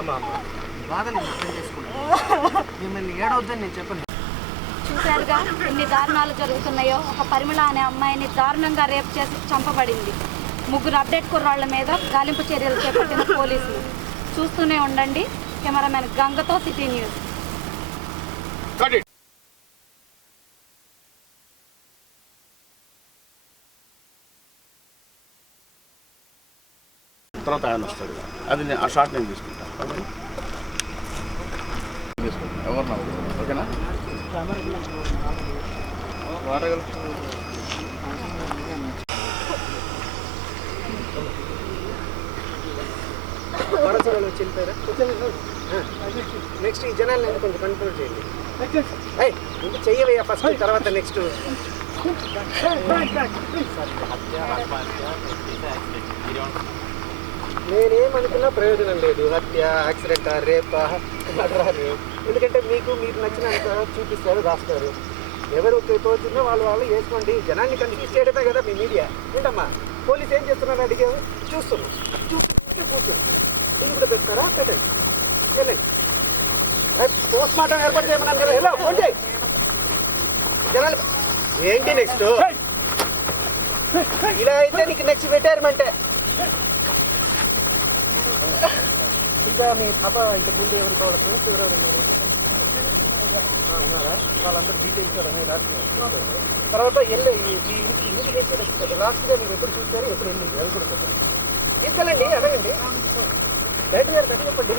అమ్మా బాధని అర్థం చేసుకున్నాను, మిమ్మల్ని ఏడవద్దని నేను చెప్పను. చూశారుగా ఎన్ని దారుణాలు జరుగుతున్నాయో. ఒక పరిమళ అనే అమ్మాయిని దారుణంగా రేప్ చేసి చంపబడింది. 3 అప్డేట్ కుర్రాళ్ల మీద గాలింపు చర్యలు చేపట్టిన పోలీసులు. చూస్తూనే ఉండండి. కెమెరామెన్ గంగతో సిటీ న్యూస్. తర్వాత ఆయన వస్తాడు, అది ఆ షార్ట్ నేను తీసుకుంటాను. ఎవరు నా ఓకేనా? నెక్స్ట్ ఈ జనాలు కొంచెం కంట్రోల్ చేయండి. చెయ్యవయ్యా ఫస్ట్, తర్వాత నెక్స్ట్. నేనేమనుకున్నా ప్రయోజనం లేదు. హత్య, యాక్సిడెంట్, రేప, మర్డర్. ఎందుకంటే మీరు నచ్చినంత చూపిస్తారు, రాస్తారు. ఎవరు తోచిందో వాళ్ళు వేసుకోండి. జనాన్ని కన్ఫ్యూజ్ చేయడమే కదా మీ మీడియా. ఏంటమ్మా పోలీసు ఏం చేస్తున్నారని అడిగావు? చూస్తుంటే కూర్చోండి. ఇది కూడా పెడతారా? పెట్టండి, వెళ్ళండి. పోస్ట్ మార్టం ఏర్పాటు చేయమన్నాను కదా, ఎలా ఫోన్ చేయి. జనాలు ఏంటి నెక్స్ట్? ఇలా అయితే నీకు నెక్స్ట్ రిటైర్మెంటే. ఇంకా మీ పాప ఇంతకు ముందు ఎవరు కావాలి? ఫ్రెండ్స్ ఎవరెవరు ఉన్నారా? వాళ్ళందరూ డీటెయిల్స్ అవన్నీ రాస్తున్నారు. తర్వాత వెళ్ళి ఈ ఇంటికి తెచ్చి లాస్ట్గా మీరు ఎప్పుడు చూస్తారు, ఎప్పుడు వెళ్ళింది అది కూడా చెప్పండి. తీసుకెళ్ళండి, అడగండి. డైరెక్టర్ గారు కట్టి చెప్పండి.